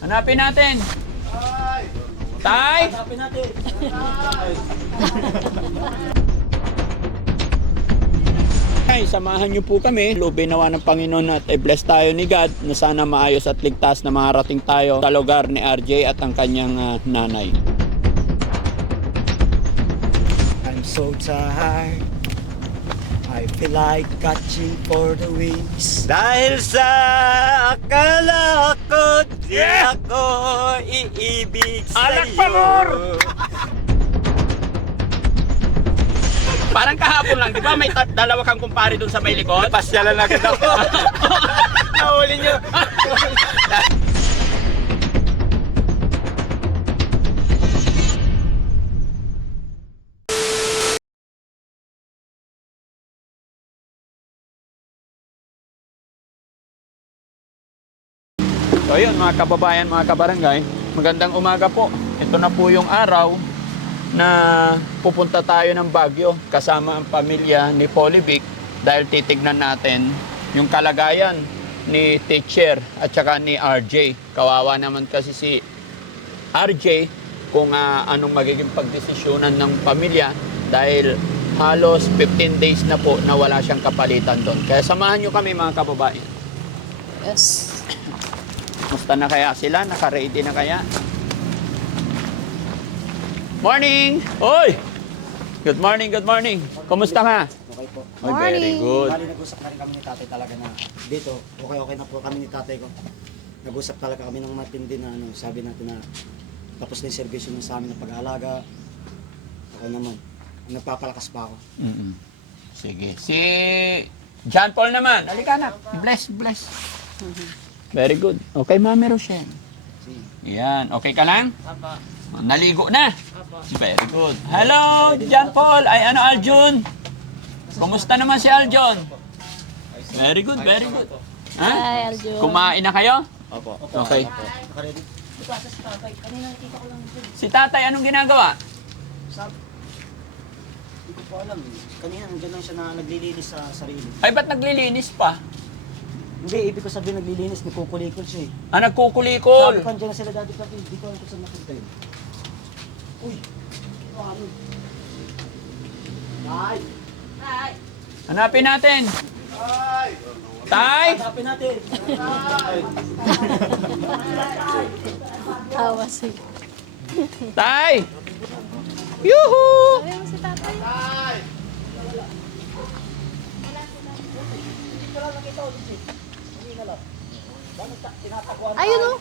Hanapin natin. Tay! Hanapin natin. Ay, samahan niyo po kami. Loobin nawa ng Panginoon at i-bless tayo ni God na sana maayos at ligtas na marating tayo sa lugar ni RJ at ang kanyang nanay. I'm so tired. I feel like catching for the wings. Dahil sa akala ko, di ako iibig Alak sa'yo. pamor! Parang kahapon lang, di ba? May dalawa kang kumpare dun sa may likod. Pasyalan na kita po. Nahuli nyo. So ayun mga kababayan, mga kabarangay, magandang umaga po. Ito na po yung araw na pupunta tayo ng Baguio kasama ang pamilya ni Polivic dahil titignan natin yung kalagayan ni teacher at saka ni RJ. Kawawa naman kasi si RJ kung anong magiging pagdesisyonan ng pamilya dahil halos 15 days na po na wala siyang kapalitan doon. Kaya samahan nyo kami mga kababayan. Yes. Musta na kaya sila? Naka-ready na kaya? Morning! Oy! Good morning, good morning. Kumusta ka? Okay po. Oy, very Morning. good. Bali, nag-usap na rin kami ni tatay talaga na dito, okay na po kami ni tatay ko. Nag-usap talaga kami ng matindi na sabi natin na tapos na yung servisyo na sa amin ng pag-aalaga. Ako naman, nagpapalakas pa ako. Mm-mm. Sige. Si John Paul naman. Halika na. Bless, bless. Very good. Okay, Mami Rochelle. Sige. Yan. Okay ka lang? Naligo na. Very good. Hello, John Paul. Ay, Aljun? Kumusta naman si Aljun? Very good, very good. Ha? Hi, Aljo. Kumain na kayo? Opo. Okay. Nakaready? Si tatay, anong ginagawa? Sabi, hindi ko po alam. Kanina nandiyan lang siya na naglilinis sa sarili. Ay, ba't naglilinis pa? Hindi, ibig ko sabihin naglilinis, nagkukulikol siya eh. Ah, Sabi nagkukulikol. ko, andyan na sila dati pati, hindi ko alam kung saan napunta yun. Uy! Ano? Tay! Hanapin natin. Tay! Hanapin natin! Tawa si. Tay! Yuhu! Sabi mo si tatay. Ayun o.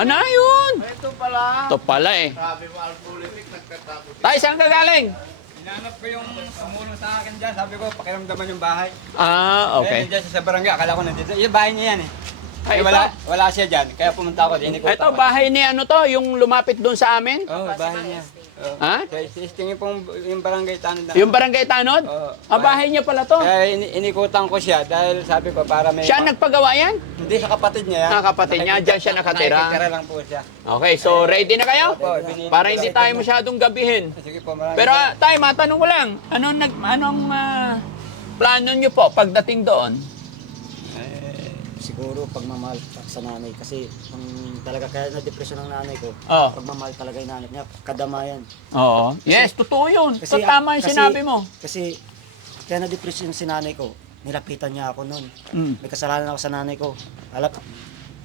Ano yun? Ito pala. Ito pala eh. Sabi mo, Alpolitik, nagtatapos. Tay, saan ka galing? Hinanap ko yung sumulong sa akin dyan. Sabi ko, pakiramdaman yung bahay. Ah, Eh, okay. nandiyan siya sa barangay. Akala ko nandito. Yung bahay niya yan eh. Ay, Eh, wala siya dyan. Kaya pumunta ako. Ito, bahay ni ano to, yung lumapit doon sa amin? Oo, bahay niya. Oo. Ha? Kaya tingin pong yung barangay tanong na. Yung barangay Tanod? Oo. Ah, bahay niya pala to. Kaya inikutan ko siya dahil sabi ko para may... Siya nagpagawa yan? Hindi, sa kapatid niya. Ah, kapatid niya. Dyan siya nakatira. Nakikitira lang po siya. Okay, so ready na kayo? Opo, Para hindi tayo masyadong gabihin. Sige po, maraming Pero tayo, matanong ko lang, anong plano nyo po pagdating doon? Siguro pagmamahal sa nanay kasi ang talaga kaya na-depression ng nanay ko, Oh. pagmamahal talaga yung nanay niya, kadamayan. Oo. Yes, totoo yun. Kasi- Tama yung kasi- sinabi mo. Kasi kaya na-depression si nanay ko, nilapitan niya ako noon. Mm. May kasalanan ako sa nanay ko.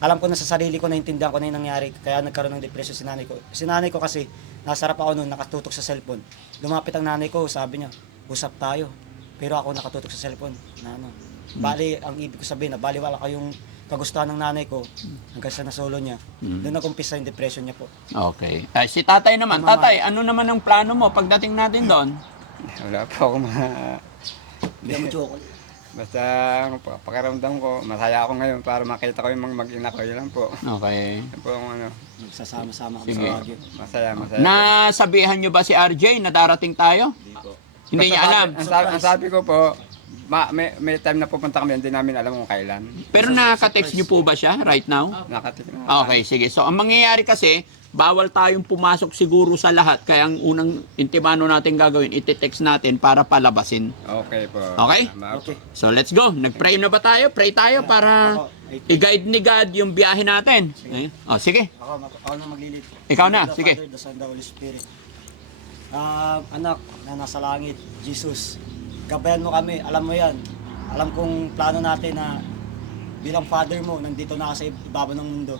Alam ko na sa sarili ko, naintindihan ko na yung nangyari, kaya nagkaroon ng depression si nanay ko. Si nanay ko kasi, nasarap ako noon, nakatutok sa cellphone. Lumapit ang nanay ko, sabi niya, usap tayo. Pero ako nakatutok sa cellphone. Na ano. Bali, ang ibig ko sabihin na baliwala kayong kagustuhan ng nanay ko, hanggang sa nasolo niya. Doon nag-umpisa yung depression niya po. Okay. Ay, si tatay naman. Tatay, ano naman ang plano mo pagdating natin doon? Wala pa ako Hindi mo chocolate. Basta ano po, pakiramdam ko, masaya ako ngayon para makita ko yung mga mag-ina ko. Yun lang po. Okay. Yun po ang ano, Nagsasama-sama kami Sige. sa Baguio. masaya. Nasabihan nyo ba si RJ na darating tayo? Hindi niya alam. Ang sabi ko po, may time na pupunta kami, hindi namin alam kung kailan. Pero nakaka-text nyo po ba siya right now? Nakatingin. Okay, sige. So, ang mangyayari kasi, bawal tayong pumasok siguro sa lahat. Kaya ang unang intimano natin gagawin, iti-text natin para palabasin. Okay po. Okay? Tama po. Okay. So, let's go. Nag-pray na ba tayo? Pray tayo para i-guide ni God yung biyahe natin. Sige. Oh, sige. Ako na maglilid. Ikaw na, The sige. Father, the Son, the Holy Spirit. Anak na nasa langit, Jesus, gabayan mo kami. Alam mo yan. Alam kong plano natin na bilang Father mo, nandito na sa ibabaw ng mundo.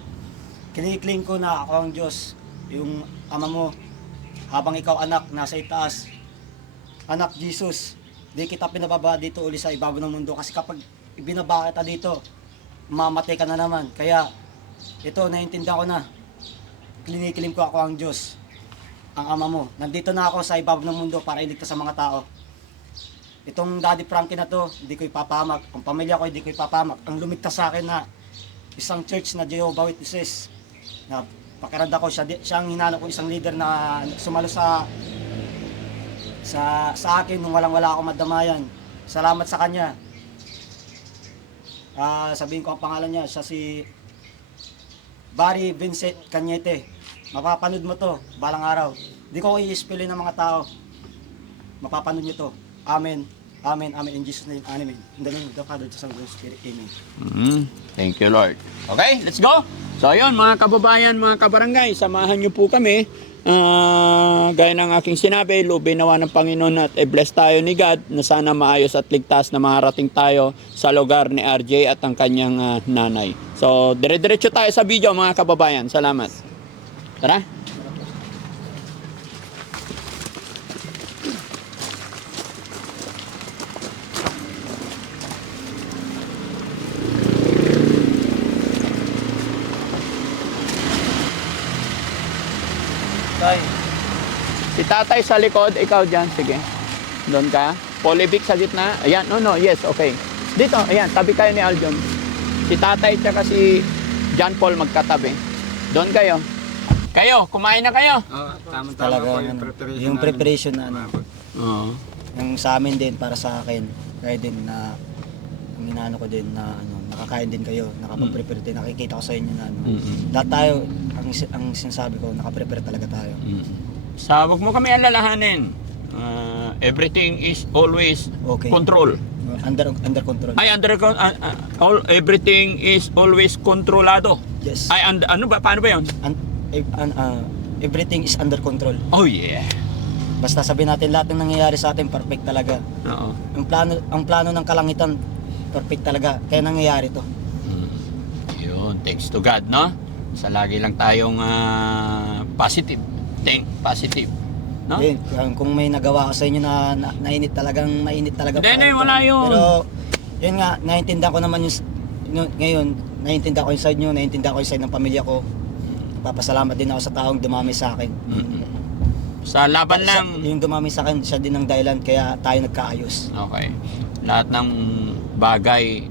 Kinikling ko na ako ang Diyos, yung Ama mo, habang ikaw anak, nasa itaas. Anak Jesus, di kita pinababa dito uli sa ibabaw ng mundo kasi kapag ibinaba kita dito, mamatay ka na naman. Kaya, ito, naiintindihan ko na. Kinikilim ko ako ang Diyos, ang Ama mo. Nandito na ako sa ibabaw ng mundo para iligtas sa mga tao. Itong Daddy Frankie na to, hindi ko ipapahamak. Ang pamilya ko, hindi ko ipapahamak. Ang lumigtas sa akin na isang church na Jehovah Witnesses, na pakiranda ko, siya ang hinanap ko, isang leader na sumalo sa akin nung walang-wala ako madamayan. Salamat sa kanya. Sabihin ko ang pangalan niya, siya si Barry Vincent Cañete. Mapapanood mo to, balang araw. Hindi ko i-spellin ng mga tao. Mapapanood niyo to. Amen. Amen. Amen. In Jesus' name. Amen. In the name of the Father, the Son, and the Holy Spirit. Amen. Thank you, Lord. Okay, let's go. So, ayun, mga kababayan, mga kabarangay, samahan niyo po kami. Gaya ng aking sinabi, lubay nawa ng Panginoon at i-bless tayo ni God na sana maayos at ligtas na makarating tayo sa lugar ni RJ at ang kanyang nanay. So, dire-diretso tayo sa video, mga kababayan. Salamat. Tara. Tay, Si tatay sa likod, ikaw dyan, sige. Doon ka. Polybic sa gitna. Ayan, no, yes, okay. Dito, ayan, tabi kayo ni Aljon. Si tatay tsaka si John Paul magkatabi. Doon kayo. Kayo, kumain na kayo. Tama-tama talaga, po ano, preparation yung namin. preparation na ano, Oo. yung sa amin din, para sa akin, kaya din na, ang inaano ko din na, ano, nakakain din kayo, nakapag-prepare din, nakikita ko sa inyo na, ano, lahat tayo, ang sinasabi ko, nakaprepare talaga tayo. Sa wag mo kami alalahanin. Everything is always Okay. control. Under control. Ay, everything is always kontrolado. Yes. Ay, ano ba? Paano ba yun? Everything is under control. Oh, yeah. Basta sabihin natin lahat ng nangyayari sa atin, perfect talaga. Oo. Ang plano ng kalangitan, perfect talaga. Kaya nangyayari to. Yun, thanks to God, no? Sa lagi lang tayong positive. Think positive. No? Yun, kung may nagawa ko sa inyo na nainit talagang mainit talaga. Hindi, wala yun. Pero, yun nga, naiintindihan ko naman ngayon, naiintindihan ko yung side nyo, naiintindihan ko yung side ng pamilya ko. Papasalamat din ako sa taong dumami sa akin. Sa laban lang. Yung dumami sa akin, siya din ang dahilan, kaya tayo nagkaayos. Okay. Lahat ng bagay,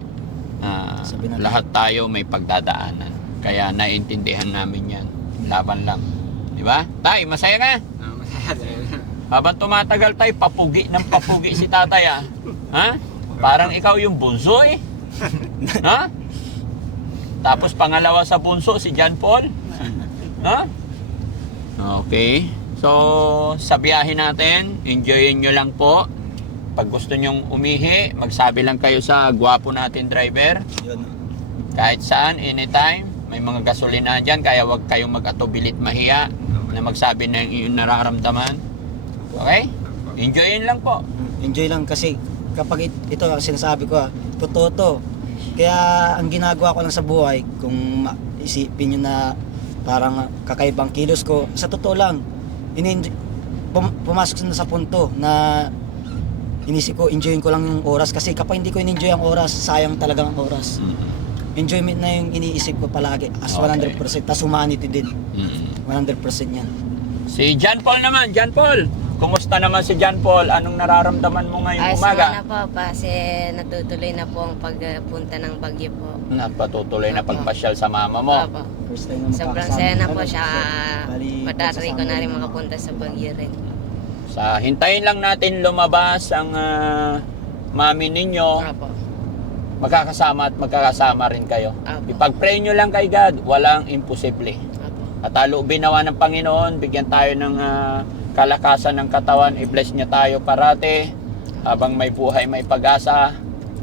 Sabi natin. lahat tayo may pagdadaanan. Kaya naiintindihan namin yan. Laban lang. Di ba? Tay, masaya ka? Masaya din. Habang tumatagal tayo, papugi ng papugi si tatay, ah. Ha? Parang ikaw yung bunso, eh. Ha? Tapos pangalawa sa bunso, si John Paul. Ha? Okay. So, sa biyahe natin, enjoyin nyo lang po. Pag gusto nyong umihi, magsabi lang kayo sa gwapo natin driver. Yun. Kahit saan, anytime. May mga gasolinahan dyan, kaya wag kayong mag-atubilit mahiya na magsabi na yung nararamdaman. Okay? Enjoyin lang po. Enjoy lang kasi kapag ito sinasabi ko, totoo to. Kaya ang ginagawa ko lang sa buhay, kung isipin nyo na parang kakaibang kilos ko, sa totoo lang, pumasok na sa punto na inisip ko, enjoyin ko lang yung oras. Kasi kapag hindi ko in-enjoy ang oras, sayang talaga ang oras. Enjoyment na yung iniisip ko palagi as Okay. 100%. Tas humanity din. 100% yan. Si John Paul naman, John Paul. Kumusta naman si John Paul? Anong nararamdaman mo ngayong Ayos umaga? naman na po kasi natutuloy na po ang pagpunta ng Bagyo po. Napatutuloy na Opo. pagpasyal sa mama mo. Opo. First time na Sobrang makakasama. saya na po siya. Bali, Madadari ko na rin pagsasama. makapunta sa Bagyo rin. Sa hintayin lang natin lumabas ang mami ninyo. Opo. Magkakasama at magkakasama rin kayo. Opo. Ipag-pray nyo lang kay God, walang imposible. Opo. At halubin nawa ng Panginoon, bigyan tayo ng kalakasan ng katawan, i-bless niya tayo parati, habang may buhay, may pag-asa.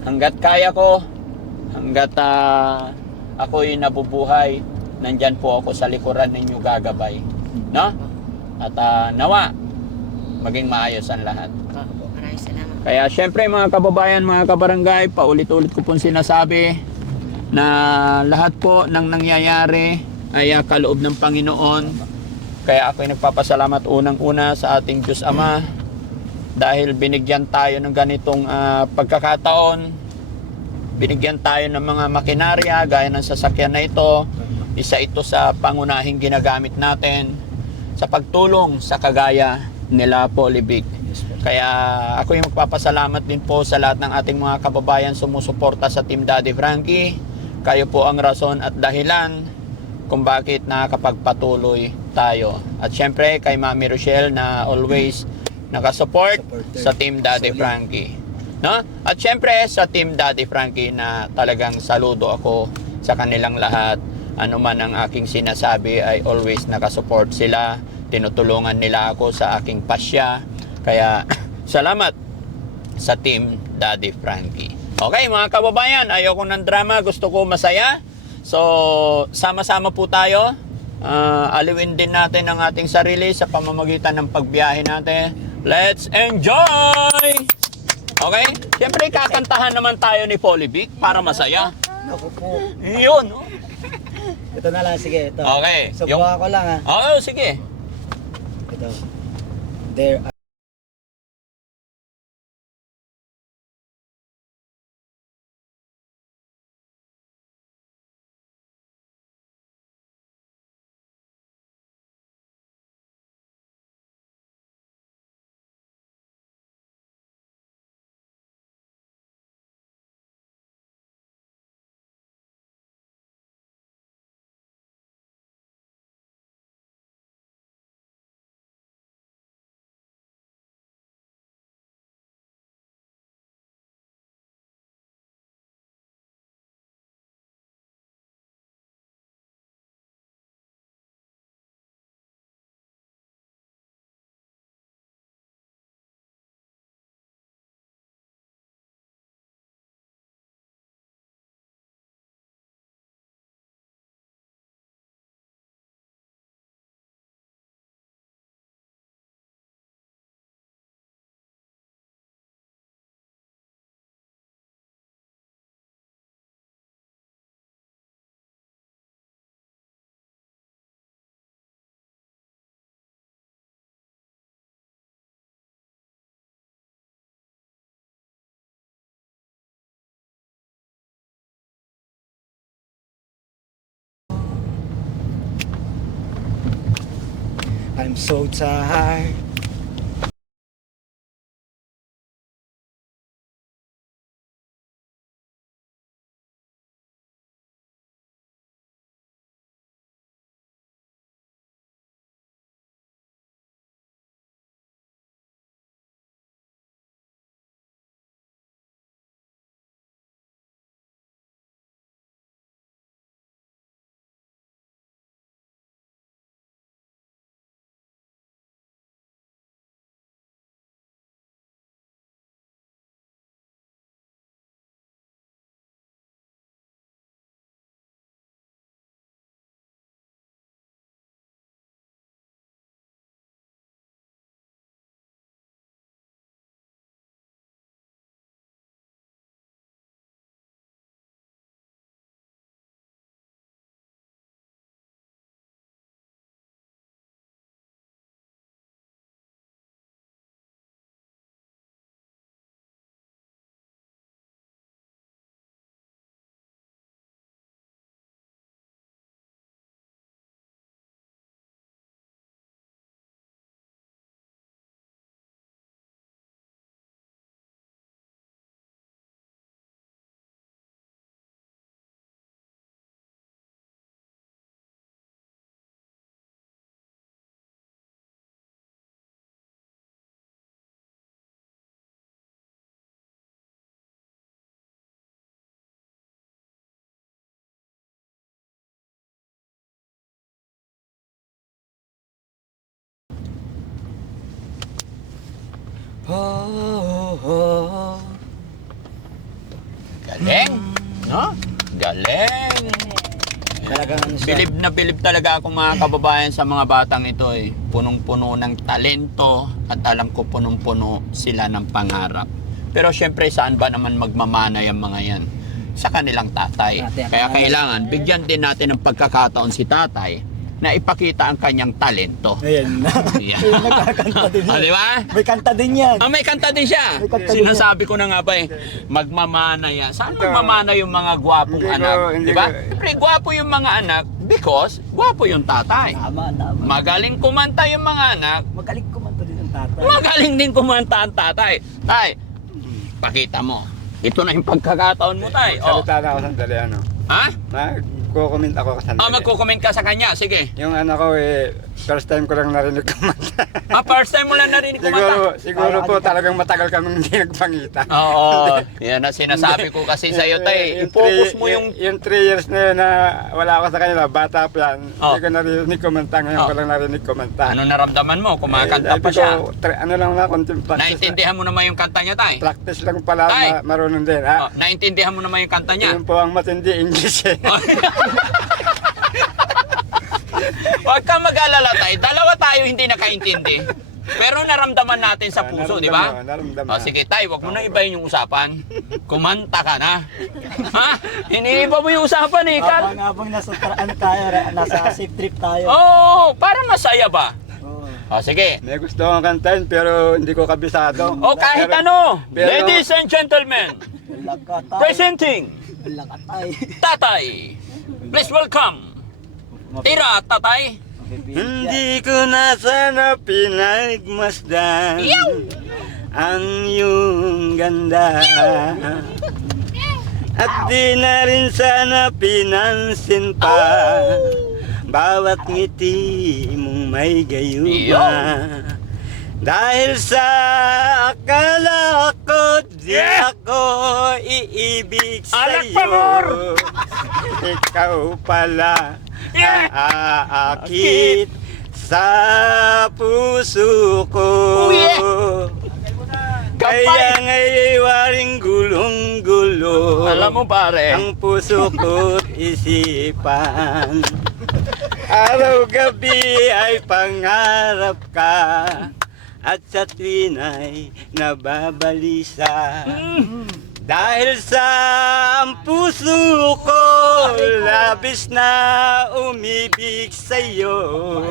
Hanggat kaya ko, hanggat ako'y nabubuhay, nandyan po ako sa likuran ninyo gagabay. No? At nawa, maging maayos ang lahat. Opo, maraming salamat. Kaya syempre mga kababayan, mga kabarangay, paulit-ulit ko pong sinasabi na lahat po ng nangyayari ay kaloob ng Panginoon. Kaya ako'y nagpapasalamat unang-una sa ating Diyos Ama dahil binigyan tayo ng ganitong pagkakataon. Binigyan tayo ng mga makinarya gaya ng sasakyan na ito. Isa ito sa pangunahing ginagamit natin sa pagtulong sa kagaya nila Polybic. Kaya ako yung magpapasalamat din po sa lahat ng ating mga kababayan sumusuporta sa Team Daddy Frankie. Kayo po ang rason at dahilan kung bakit nakakapagpatuloy tayo. At syempre kay Mami Rochelle na always nakasupport sa Team Daddy Frankie. No? At syempre sa Team Daddy Frankie na talagang saludo ako sa kanilang lahat. Ano man ang aking sinasabi ay always nakasupport sila. Tinutulungan nila ako sa aking pasya. Kaya salamat sa Team Daddy Frankie. Okay mga kababayan, ayoko ng drama, gusto ko masaya. So sama-sama po tayo. Aliwin din natin ang ating sarili sa pamamagitan ng pagbiyahe natin. Let's enjoy! Okay? Siyempre kakantahan naman tayo ni Polybic para masaya. Naku po. Yun. Oh. Ito na lang, sige, ito. Okay. Subukan ko lang ha. Oo, sige. Ito. There I'm so tired. Galing. No? Galing. Talagang ano siya. Bilib talaga ako mga kababayan sa mga batang ito eh. Punong-puno ng talento at alam ko punong-puno sila ng pangarap. Pero syempre saan ba naman magmamana yung mga yan? Sa kanilang tatay. Kaya kailangan bigyan din natin ng pagkakataon si tatay na ipakita ang kanyang talento. Ayan na. Yeah. Ayun, nagkakanta din Ah, yan. di ba? May kanta din yan. Ah, may kanta din siya. May kanta din Sinasabi ko na nga ba eh, magmamana yan. Saan magmamana yung mga gwapong Hindi ko- anak? hindi Di ba? ko- Siyempre, gwapo yung mga anak because gwapo yung tatay. Tama. Magaling kumanta yung mga anak, Magaling kumanta din ang tatay. magaling din kumanta ang tatay. Tay, pakita mo. Ito na yung pagkakataon mo, tay. Oh. Salita na ako sandali, ano. Ha? Magko-comment ako sandali. Magko-comment ka sa kanya. Sige. Yung ano ko first time ko lang narinig kumanta. First time mo lang narinig kumanta. Siguro po talagang matagal kaming hindi nagpangita. Oo. Yan ang sinasabi ko kasi sa'yo, tay. I-focus mo yung... Yung 3 years na yun na wala ako sa kanila, bata pa yan. Oh. Hindi ko narinig kumanta, ngayon ko lang narinig kumanta. Ano naramdaman mo? Kumakanta pa Sabi siya. ko, ano lang na, konting practice. Naintindihan mo naman yung kanta niya, tay? Practice lang pala, Tay. marunong din. Oh, naintindihan mo naman yung kanta niya? Yun po ang matindi English eh. Huwag kang mag-alala, tay. Dalawa tayo hindi nakaintindi. Pero naramdaman natin sa puso, di ba? Naramdaman. O sige, tay, wag mo na ibahin yung usapan. Kumanta ka na. Ha? Iniiba mo yung usapan eh. Habang nasa nasa safe trip tayo. Oo, para masaya ba? Oo. O sige. May gusto akong kantahin pero hindi ko kabisado. O kahit Pero- ano. pero- Ladies and gentlemen, Lakatay. presenting Lakatay. Tatay. Please welcome. Tira, Tatay. Hindi ko na sana pinagmasdan ang iyong ganda. At di na rin sana pinansin pa bawat ngiti mong may gayuma. Dahil sa akala ko di ako iibig Alak sa'yo. pa, Mor! Ikaw pala aakit sa puso ko. Oh, yeah! Kaya ngay'y waring gulong-gulo Alam mo pare, ang puso ko't isipan. Araw-gabi ay pangarap ka at sa tuwin ay nababalisa. Dahil sa ang puso ko labis na umibig sa'yo.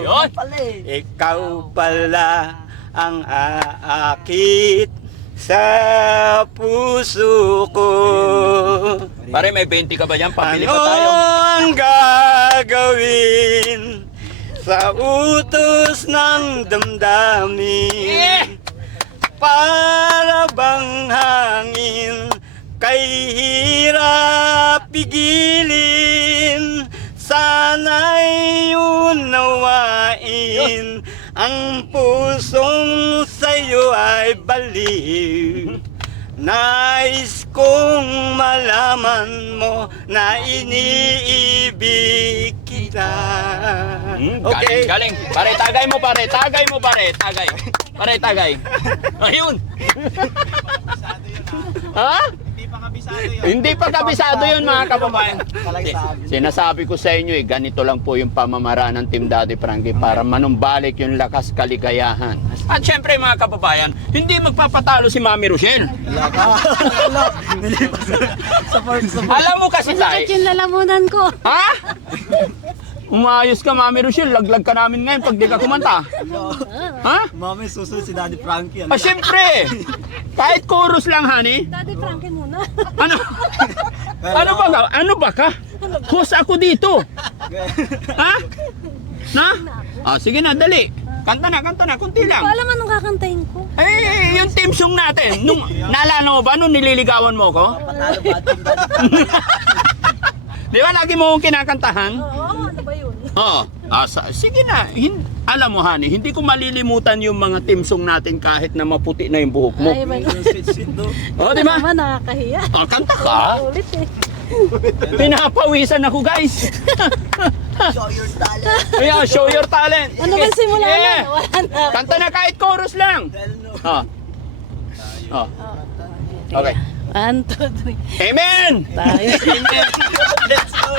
Ayun. Ikaw pala ang aakit sa puso ko. Pare, may 20 ka ba dyan? Pabili Ano pa tayo. ang gagawin sa utos ng damdamin? Para bang hangin kay hirap pigilin. Sana'y unawain ang pusong sa'yo ay baliw. Nais kong malaman mo na iniibig kita. Galing, galing. Pare, tagay mo pare. Tagay mo pare. Tagay. Pare, tagay. Ayun. Ha? Hindi pa kabisado yun mga kababayan. Sinasabi ko sa inyo ganito lang po yung pamamaraan ng Team Daddy Frankie para manumbalik yung lakas kaligayahan. At syempre mga kababayan, hindi magpapatalo si Mami Rochelle. Alam mo kasi tayo. Yung lalamunan ko. Ha? Umayos ka Mami Rochelle, laglag ka namin ngayon pag di ka kumanta. Ha? Mami, susunod si Daddy Frankie. Ah, syempre! Kahit chorus lang, honey. Daddy Frankie muna. Ano? Ano ba ka? Ano ba ka? Host ako dito. Ha? Na? Ah, sige na, dali. Kanta na, kunti lang. Alam mo anong kakantahin ko? Eh, yung team song natin. Nung, naalala mo ba nung nililigawan mo ko? Patalo ba? Di ba lagi mo akong kinakantahan? Oo, ano ba yun? Oo. Sige na. Alam mo, honey, hindi ko malilimutan yung mga team song natin kahit na maputi na yung buhok mo. Ay, man. Sweet do. Oo, di ba? Naman, nakakahiya. Oh, kanta ka. Ulit eh. Pinapawisan ako, guys. Show your talent. Yeah, show your talent. Ano ba simula Yeah. na? Wala na. Kanta na kahit chorus lang. Oh. Oh. Okay. 1, 2, 3. Amen! Tayo. Amen! Let's go.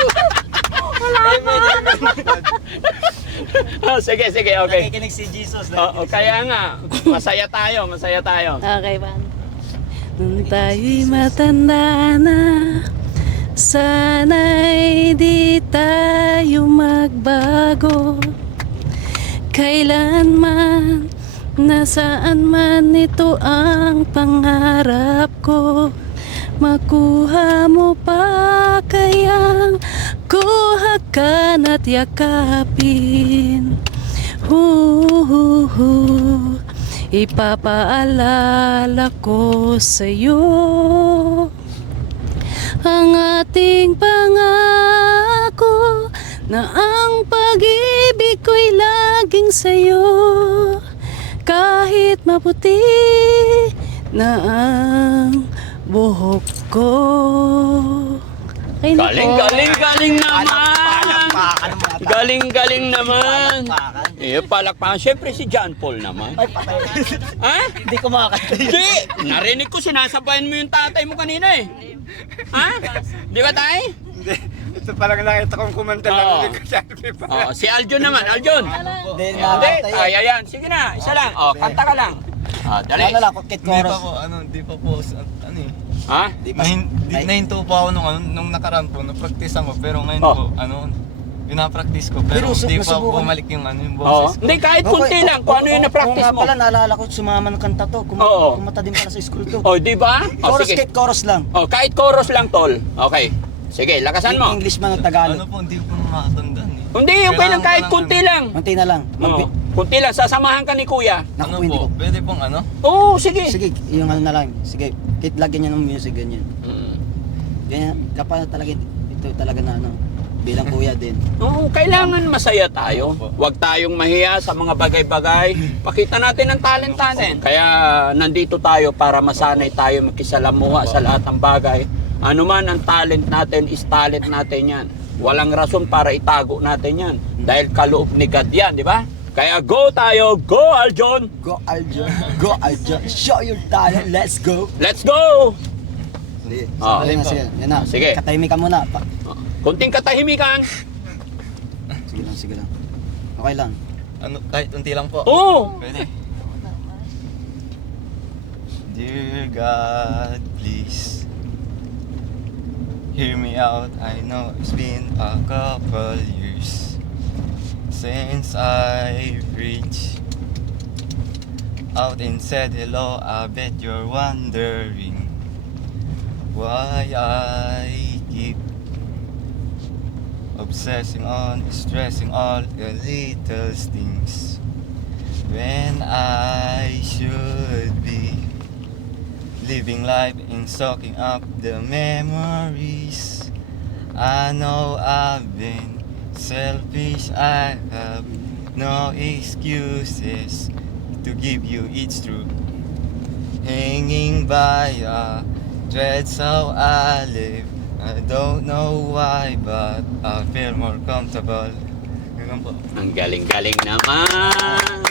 Oh, sige, sige, okay. Nakikinig si Jesus. Oo, kaya nga, masaya tayo, masaya tayo. Okay ba? Nung tayo'y matanda na, sana'y di tayo magbago. Kailanman, nasaan man ito ang pangarap ko. Makuha mo pa kayang kuhakan at yakapin. Ipapaalala ko sa'yo ang ating pangako na ang pag-ibig ko'y laging sa'yo kahit maputi na ang buhok ko. Ay, nako. Galing naman! Galing naman! Palakpakan. Siyempre si John Paul naman. Ay, patay. Ha? Hindi ko makakanta. Hindi! Narinig ko sinasabayan mo yung tatay mo kanina eh. Ha? Di ba tay? Hindi. Ito parang nakita kong kumanta Oo. lang. Hindi ko siya pa. Oh, si Aljon naman, Aljon. Hindi, Hindi. nakakanta Ay, ayan. Sige na, isa lang. Oh, kanta ka lang. Dali. Ano lang, Kit Chorus. Di pa po, ano eh. Ha? Nahinto pa ako nung nakaraan po, na-practice ako, pero ngayon Oh. po, pinapractice ko, pero Pero di pa nasubukan- bumalik yung yung Oo. boses ko. Hindi, kahit kunti lang. Kung ano yung na-practice Oo mo. nga pala, naalala ko, sumama ng kanta to. Oo. Kumata din pala sa school to. Oh, di ba? Oh, Chorus, sige. Kit Chorus lang. Oh, kahit chorus lang, tol. Okay. Sige, lakasan mo. English man at Ano Tagalog. po, hindi ko makatandaan eh. Hindi, okay lang kahit Kailangan ko kunti lang, lang. Kunti na lang. Oo. Kunti lang, sasamahan ka ni kuya. Ano Naku, hindi po, ko. pwede pong Oo, sige. Sige, yung ano na lang. Sige, Kit, lagyan niya ng music, ganyan. Mm. Ganyan, kapag talaga, ito talaga na ano, bilang kuya din. Oo, kailangan masaya tayo. Huwag tayong mahiya sa mga bagay-bagay. Pakita natin ang talent natin. Kaya nandito tayo para masanay tayo makisalamuha sa lahat ng bagay. Ano man ang talent natin is talent natin yan. Walang rason para itago natin yan. Dahil kaloob ni God yan, di ba? Kaya go tayo, go Aljon! Go Aljon, go Aljon, show your talent, let's go! Let's go! Sige, Ah. sige na, sige. Yan na, Sige. katahimikan muna. Kunting katahimikan. Sige lang. Okay lang. kahit unti lang po. Oo! Pwede. Dear God, please hear me out. I know it's been a couple years since I've reached out and said hello. I bet you're wondering why I keep obsessing on, stressing all the little things when I should be living life and soaking up the memories. I know I've been selfish, I have no excuses to give you, it's true. Hanging by a thread, so I live. I don't know why, but I feel more comfortable. Ganun po. Ang galing-galing naman!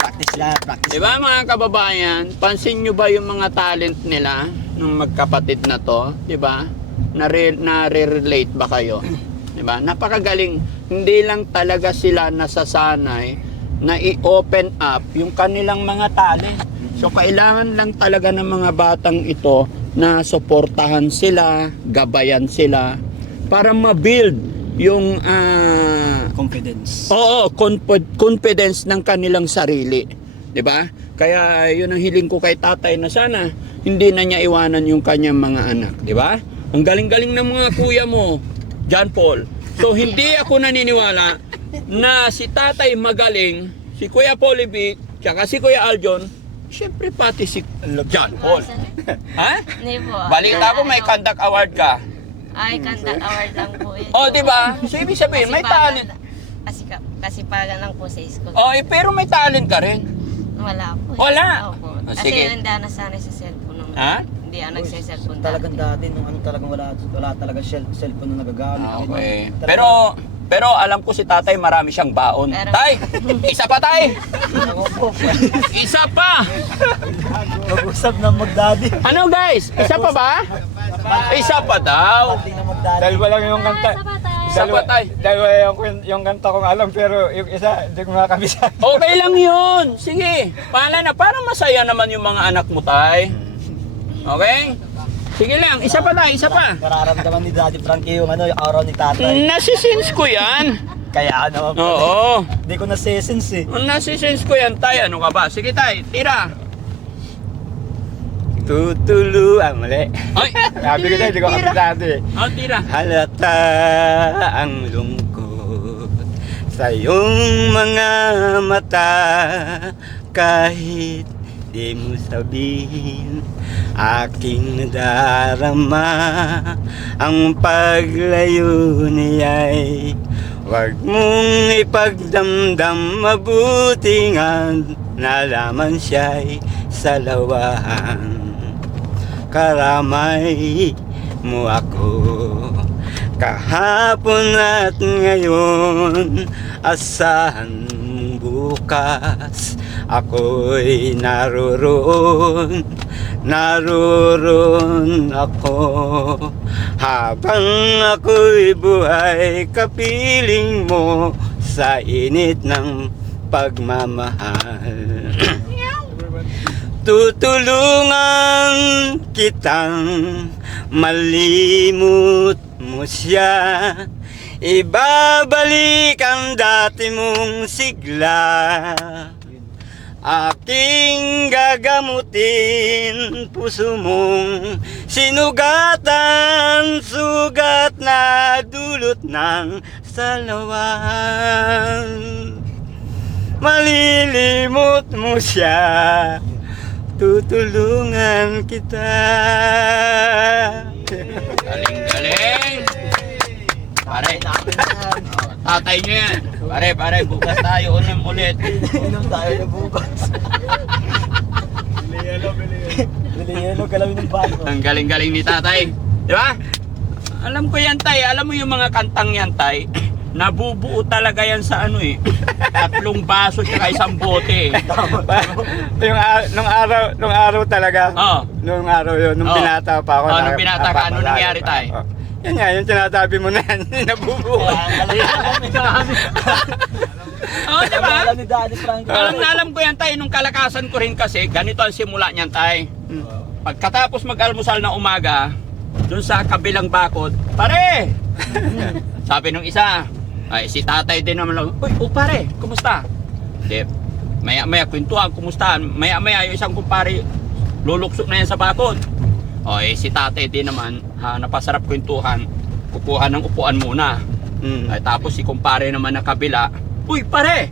Practice lang, practice. Di ba mga kababayan, pansin nyo ba yung mga talent nila ng magkapatid na to? Di ba? Nare-relate ba kayo? Di ba? Napakagaling. Hindi lang talaga sila nasasanay na i-open up yung kanilang mga talent. So kailangan lang talaga ng mga batang ito na suportahan sila, gabayan sila para ma-build yung Confidence. confidence ng kanilang sarili, 'di ba? Kaya 'yun ang hiling ko kay tatay na sana hindi na niya iwanan yung kanyang mga anak, 'di ba? Ang galing-galing ng mga kuya mo, John Paul. So hindi ako naniniwala na si tatay magaling, si Kuya Polivic, tsaka si Kuya Aljon, syempre pati si John Paul. Ha? Hindi po. Balita ko may conduct award ka. Ay, conduct award lang po yun. Oh, 'di ba? So ibig sabihin may talent. Kasi paga lang po sa school. Oh, pero may talent ka rin. Wala po. Wala? Opo. Oh, Kasi sige. hindi ako nasanay sa cellphone. Nung, Ha? Hindi ako nagsa-cellphone Talagang dati. dati, nung ano talagang wala talaga cellphone na nagagamit. Okay. Talagang- Pero alam ko si tatay marami siyang baon. Pero- Tay! Isa pa tay! Isa pa! Mag-usap na mag-daddy. Ano guys? Isa pa ba? Isa pa daw. Hindi na mag-daddy. Dahil lang yung kanta. Isa pa, tay. Dalawa yung kanta kong alam, pero yung isa, hindi ko makakabisa. Okay lang yun. Sige, pala na. Parang masaya naman yung mga anak mo, tay. Okay? Sige lang, isa pa tay, isa pa. Nararamdaman ni Daddy Frankie yung yung araw ni tatay. Nasisense ko yan. Kaya naman po. Oo. Hindi ko nasisense eh. Nasisense ko yan, tay. Ano ka ba? Sige, tay, tira. Mali. Ay, Sabi ko na, hindi ko tira. kabisado eh. Oh, tira. Halata ang lungkot sa iyong mga mata, kahit di mo sabihin, aking nadarama ang paglayo niya'y wag mong ipagdamdam, mabuti nga nalaman siya'y salawahan. Karamay mo ako kahapon at ngayon, asahan mong bukas ako'y naroon ako. Habang ako'y buhay, kapiling mo sa init ng pagmamahal. Tutulungan kitang malimot mo siya, ibabalik ang dati mong sigla. Aking gagamutin puso mong sinugatan, sugat na dulot ng salawan. Malilimot mo siya, tutulungan kita. Galing. Pare, tatay nyo yan. Pare, bukas tayo ulit. Inom tayo na bukas. Bili yelo, galawin ng bago. Ang galing-galing ni tatay. Di ba? Alam ko yan, tay. Alam mo yung mga kantang yan, tay. Nabubuo talaga yan sa 3 baso tsaka 1 bote. Nung araw talaga. Oh. Nung araw yun, nung Oh. binata pa ako. Oh, nung binata ka, ano nangyari, tay? Oh. Yan nga, yung sinasabi mo na yan, nabubuo. Oh, di ba? Alam ni Daddy Frankie. Alam na alam ko yan, tay. Nung kalakasan ko rin kasi, ganito ang simula niyan, tay. Pagkatapos mag-almusal na umaga, dun sa kabilang bakod, pare! Sabi nung isa, ay si tatay din naman lang, uy, pare, kumusta? Di, maya-maya kwentuhan, kumusta? Maya-maya yung isang kumpare, luluksok na yan sa bakod. O, si tatay din naman, napasarap kwentuhan, kukuha ng upuan muna. Ay, tapos si kumpare naman na kabila, uy, pare!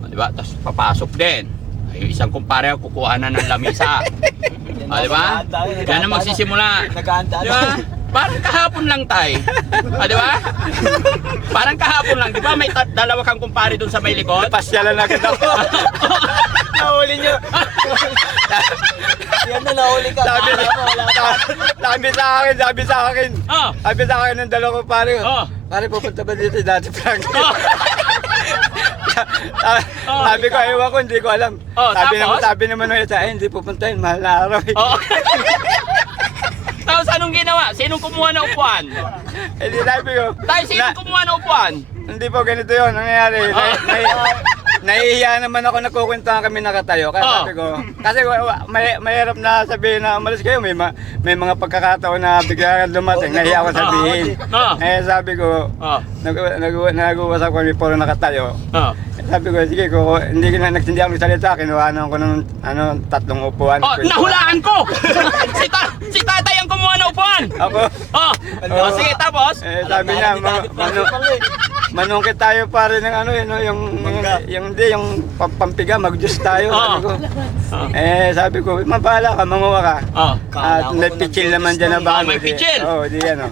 O, diba? Tapos papasok din. Ay, yung isang kumpare kukuha na ng lamisa. O, diba? Yan na magsisimula. Nag-aanda Diba? Parang kahapon lang, tay. Di ba? Parang kahapon lang. Di ba may dalawa kang kumpare doon sa may likod? Pasyalan na kita ko. Nahuli nyo. Yan na, nahuli ka. Sabi sa akin. Oh. Sabi sa akin ng dalawa ko pare. Oh. Pare, pupunta ba dito dati Frank? Oh. Sabi ko, ewan ko, hindi ko alam. Oh, tapos? Sabi naman ng isa, hindi pupunta yun, mahal na araw. Oo. Tapos anong ginawa? Sinong kumuha ng upuan? Hindi sabi ko. Tay, sinong kumuha ng upuan? Hindi po, ganito yun, nangyayari. Nahihiya naman ako, nagkukwentuhan kami nakatayo. Kaya sabi ko, kasi mahirap na sabihin na umalis kayo. May mga pagkakataon na bigla dumating, nahihiya ako sabihin. Eh sabi ko, nag-uusap kami puro nakatayo. Sabi ko, sige, hindi ako nagsalita, kinuhanan ko ng 3 upuan. Oh, nahulaan ko! si tatay ang kumuha ng upuan! Ako? Oh, sige, tapos? Eh, sabi niya, manungkit tayo pare ng yung pampiga, mag-juice tayo. Sabi ko. Eh, sabi ko, mabahala ka, manguha ka. At may pichil naman dyan na bago. May pichil? Oo, di ano.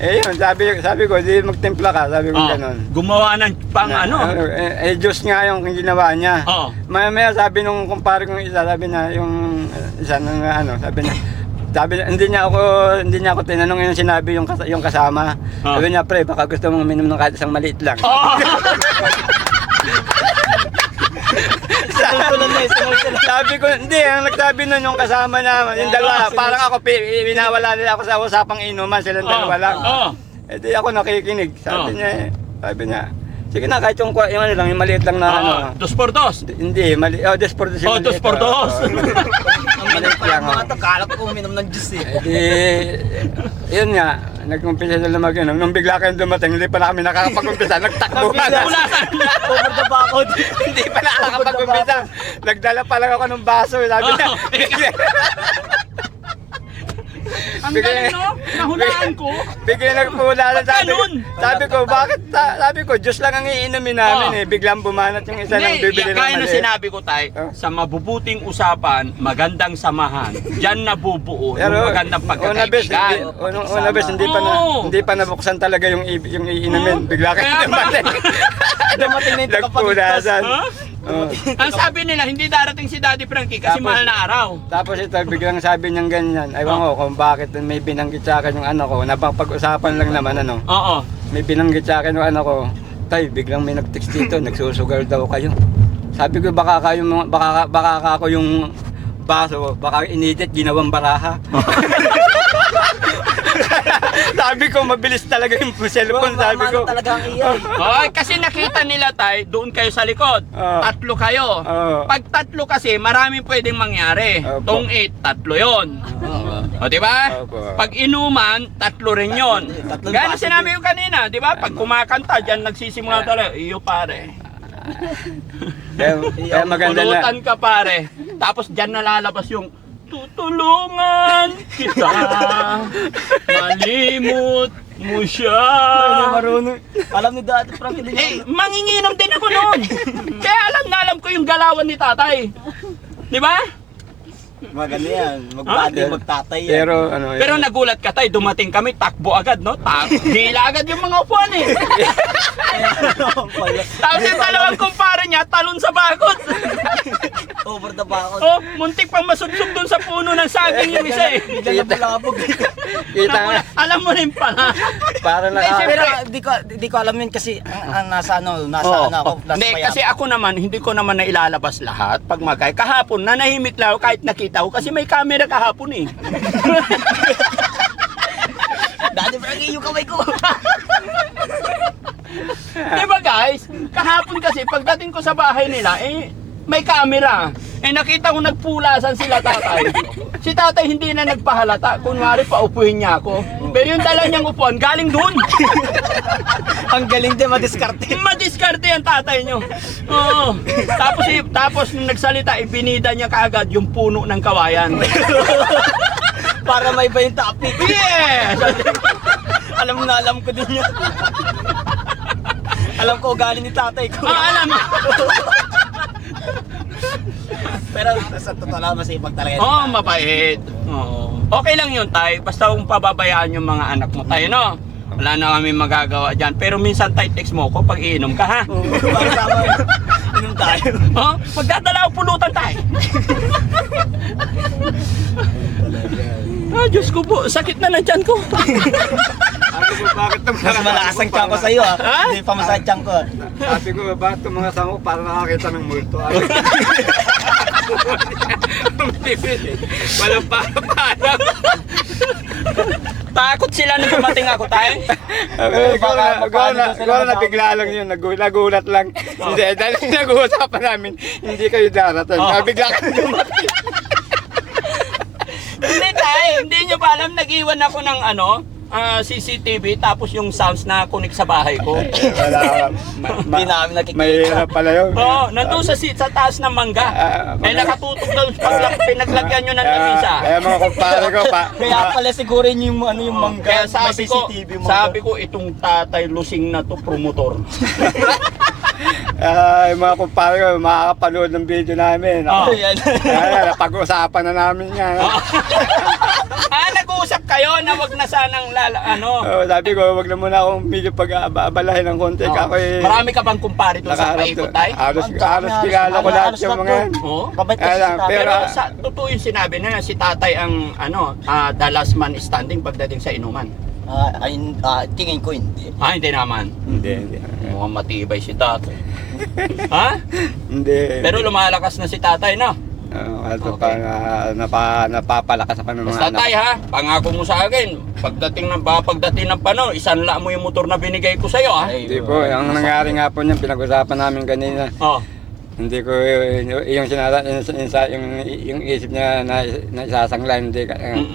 Eh yun, sabi ko, di magtimpla ka, sabi ko gano'n. Gumawa ng pang ano? Juice nga yung ginawa niya. Maya sabi nung kumpare kong isa, sabi na yung isa ng sabi niya, hindi niya ako tinanong yung sinabi yung kasama. Sabi niya, pre, baka gusto mong uminom ng kahit isang maliit lang. Sabi ko, hindi, ang nagsabi nun yung kasama naman, yung dalawa, parang ako, pinawala nila ako sa usapang inuman, silang dalawa lang. Eh di ako nakikinig. Oh. Sabi niya, sige na, kahit yung ano lang, yung maliit lang na ano. Dos por dos. Hindi, dos por dos. Oh, dos por dos. Maliit lang. Mga to, kala ko uminom ng juice eh. Yun nga, nag-umpisa sila mag-inom. Nung bigla kayong dumating, hindi pa na kami nakakapag-umpisa. Nagtakbuhan. Over the backwood. Hindi pa nakakapag-umpisa. Nagdala pa lang ako ng baso. Sabi niya, Ang galing, no? Nahulaan ko. bigla nagpula. Sabi ko, bakit? Sabi ko, Diyos lang ang iinumin namin eh. Biglang bumanat yung isa ng bibili ng kaya na mali. sinabi ko tay, sa mabubuting usapan, magandang samahan. Diyan nabubuo yung magandang pagkakaibigan. Una bes, hindi pa nabuksan talaga yung iinumin. Bigla kayo Kaya ba? dumating. Dumating na yung Nagpulasan. Ha? Ang sabi nila, hindi darating si Daddy Frankie kasi Tapos- mahal na araw. Tapos ito, biglang sabi niyang ganyan. Ewan ko kung bakit may binanggit sa akin yung ano ko. Napapag-usapan lang naman ano. Oo. May binanggit sa akin yung ano ko. Tay, biglang may nag-text dito, nagsusugal daw kayo. Sabi ko baka ako yung baso, baka inedit, ginawang baraha. Sabi ko, mabilis talaga yung cellphone, sabi ko. Talaga ang iya. Oy, kasi nakita nila tay, doon kayo sa likod. Oo. Tatlo kayo. Oo. Pag tatlo kasi, maraming pwedeng mangyari. Opo. Tong 8, tatlo 'yon. O, di ba? Opo. Pag inuman, tatlo rin 'yon. Tatlong Gaya na baso sinabi ko kanina, di ba? Pag kumakanta, diyan nagsisimula talaga, iyo pare. Kaya maganda na. Pulutan ka pare. Tapos diyan nalalabas yung tutulungan kita, malimot mo siya. Marunong. Alam ni Dati Frank, hindi Eh, manginginom din ako noon. Kaya alam na alam ko yung galawan ni tatay. Di ba? Maganda yan. Magbati, magtatay yan. Pero ano, Pero nagulat ka tay, dumating kami, takbo agad, no? Hila agad yung mga upuan eh. Tapos yung dalawang kumpare niya, talon sa bakod. Over the backwood. Oh, muntik pang masudsog dun sa puno ng saging yung isa eh. Bigla na bulabog. kita nga, Alam mo rin pala. para lang Pero di ko alam yun kasi ang nasa ano ako. nasa Hindi, Mayabang. kasi ako naman, hindi ko naman nailalabas lahat pag magkay. Kahapon, nanahimik lang ako kahit nakita ko kasi may camera kahapon eh. Dati Frank, yung kamay ko. Diba guys? Kahapon kasi pagdating ko sa bahay nila, eh, may camera. Eh nakita ko nagpulasan sila tatay. Si tatay hindi na nagpahalata. Kunwari paupuhin niya ako. Pero yung dala niyang upuan, galing dun. Ang galing din madiskarte. Madiskarte ang tatay niyo. Oo. Tapos nung nagsalita, ibinida niya kaagad yung puno ng kawayan. Para may iba yung topic. Yes! Alam ko din yun. Alam ko ugali ni tatay ko. Alam mo. Pero sa totoo lang, masipag talaga yun. Oo, mabait. Oo. Okay lang yun, tay. Basta kung pababayaan yung mga anak mo, tayo, no? Wala na kami magagawa dyan. Pero minsan, tay, text mo ko pag iinom ka, ha? Para tama yun. Inom tayo. Oh, magdadala ako pulutan, tay. Ah, Diyos ko po, sakit na ng tiyan ko. Sabi ko, bakit itong Mas malakas ang tiyan ko sa'yo ah. Ha? Hindi pa masakit tiyan ko ah. Sabi ko, bakit itong mga sango para nakakita ng multo? Walang para-para. Takot sila nung dumating ako, tay. Ikaw na bigla lang yun, nagulat lang. Hindi, dahil nag-uusapan namin, hindi kayo darating. Bigla ka na dumating. Hindi, tay. Hindi nyo ba alam, nag-iwan ako ng CCTV tapos yung sounds na connect sa bahay ko. Wala, Hindi namin nakikita. mahirap pala yun. Oo, nandun sa taas ng mangga. Eh nakatutok daw pag pinaglagyan nyo ng lamisa. Kaya mga kumpare ko pa. Kaya pala siguro yun yung ano yung mangga. Kaya may CCTV mangga. sabi ko itong tatay lusing na to promotor. Mga kumpare ko, makakapanood ng video namin. Yan. Kaya pag-usapan na namin yan. Nag-uusap kayo na wag na sanang Sabi ko, wag na muna akong medyo pag-abalahin ng konti. Ako'y Marami ka bang kumpare doon sa paikot, tay? Halos kilala ko lahat yung mga yan. Oo. Mabait kasi Kaya lang, si tatay. Pero sa totoo yung sinabi na si tatay ang the last man standing pagdating sa inuman. Tingin ko hindi. Hindi naman. Hindi. Mukhang matibay si tatay. Ha? Hindi. Pero lumalakas na si tatay, no? Ito pa napapalakas ako ng mga Basta anak. tay ha, pangako mo sa akin, pagdating ng panahon, isanla mo yung motor na binigay ko sa'yo ha. Hindi po, ang nangyari nga po niyan, pinag-usapan namin kanina. Oh. Hindi ko yung isip niya na isasangla, hindi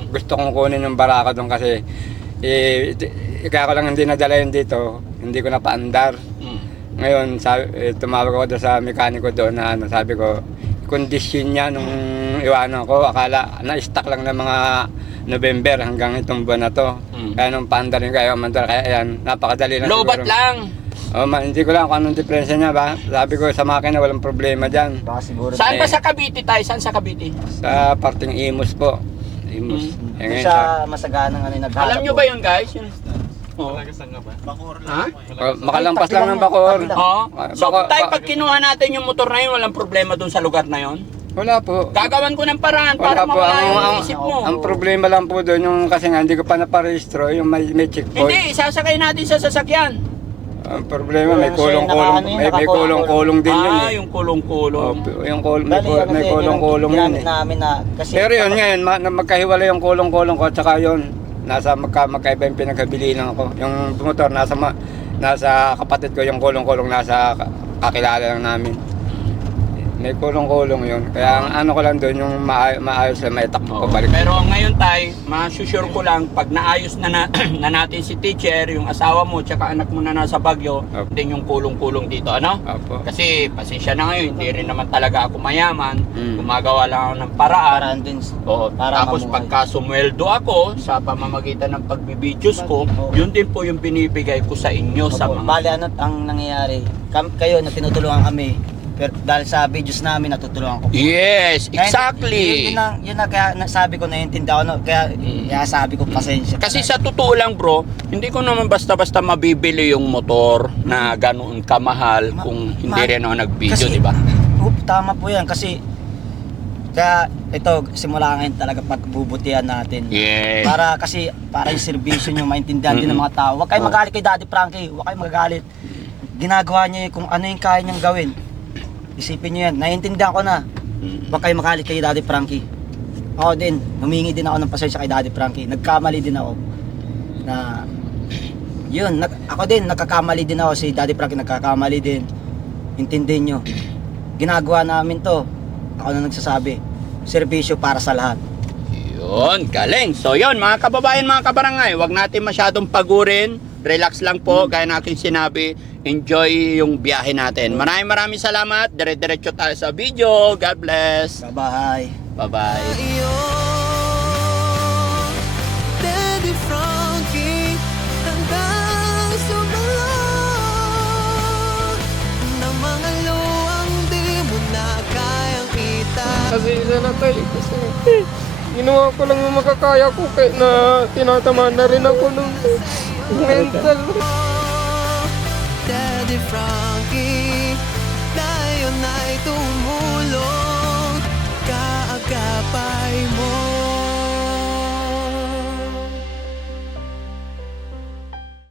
gusto kong kunin yung barako doon kasi ikaw ko lang hindi nadala yun dito, hindi ko napaandar. Ngayon, tumawag ako doon sa mekaniko doon na sabi ko, kondisyon niya nung iwanan ko, akala na-stack lang ng mga November hanggang itong buwan na to. Kaya nung paandar rin kayo, mandar, kaya ayan, napakadali lang Lobat siguro. lang. Hindi ko lang kung anong diferensya niya ba. Sabi ko sa makina walang problema dyan. Baka siguro Saan ba sa Cavite tayo? Saan sa Cavite? Sa parting Imus po. Imus. yung sa masaganang ano yung naghanap. Alam nyo ba yun guys? Oh. Ha? Makalampas lang ng Bacoor. Oo. So Bako- tayo ba- pag kinuha natin yung motor na yun, walang problema dun sa lugar na yun? Wala po. Gagawan ko ng paraan para Wala po. mawala yung isip mo. Ang problema lang po doon, yung kasi nga hindi ko pa naparehistro, yung may checkpoint. Hindi, isasakay natin sa sasakyan. Ang problema, may Kasi kulong-kulong, naka- ano yun, may kulong-kulong din yun eh. Yung kulong-kulong. May kulong-kulong yun eh. namin na kasi Pero yun ngayon, magkahiwala yung kulong-kulong ko at saka yun, nasa magkaiba yung pinagkabilinan ko. Yung motor nasa kapatid ko, yung kulong-kulong nasa kakilala lang namin. May kulong-kulong yun. Kaya ang ano ko lang doon, yung maayos lang, may takbo ko balik. Pero ngayon tay, masusure ko lang, pag naayos na natin si teacher, yung asawa mo, tsaka anak mo na nasa Baguio, Opo. din yung kulong-kulong dito, ano? Apo. Kasi pasensya na ngayon, hindi rin naman talaga ako mayaman. Mm. Gumagawa lang ako ng paraan. paraan din. Oo. Para Tapos mamuhay. pagka sumweldo ako sa pamamagitan ng pagbibidyo's ko, yun din po yung binibigay ko sa inyo sa Opo, mga... bali ano ang nangyayari? Kayo na tinutulungan kami. Pero dahil sa videos namin natutulungan ko. Yes, Kaya exactly. Yun na kaya nasabi ko naiintindihan ko, kaya sabi ko pasensya. Kasi sa totoo lang bro, hindi ko naman basta-basta mabibili yung motor na ganoon kamahal kung hindi rin ako nag-video, kasi- di ba? Tama po yan kasi kaya ito simula ngayon talaga pagbubutihan natin. Yes. Para yung serbisyo nyo maintindihan din ng mga tao. Huwag kayo magalit kay Daddy Frankie, huwag kayo magagalit. Ginagawa niya kung ano yung kaya niyang gawin. Isipin niyo yan, naiintindihan ko na. Huwag kayo magalit kay Daddy Frankie. Ako din, humingi din ako ng pasensya kay Daddy Frankie. Nagkamali din ako. Na yun, ako din, nagkakamali din ako. Si Daddy Frankie nagkakamali din. Intindihin nyo. Ginagawa namin to. Ako na nagsasabi. Serbisyo para sa lahat. Yun, galing. So yun, mga kababayan, mga kabarangay, wag natin masyadong pagurin. Relax lang po, gaya na aking sinabi. Enjoy yung biyahe natin. Maraming salamat. Dire-diretso tayo sa video. God bless. Bye-bye. Bye-bye. Daddy Frankie, hanggang sumalong ng mga luwang di mo na kayang kita. Kasi isa na tayo kasi ginawa ko lang yung makakaya ko kaya na tinatamaan na rin ako ng mental. Daddy Frankie, tayo na'y tumulong kaagapan.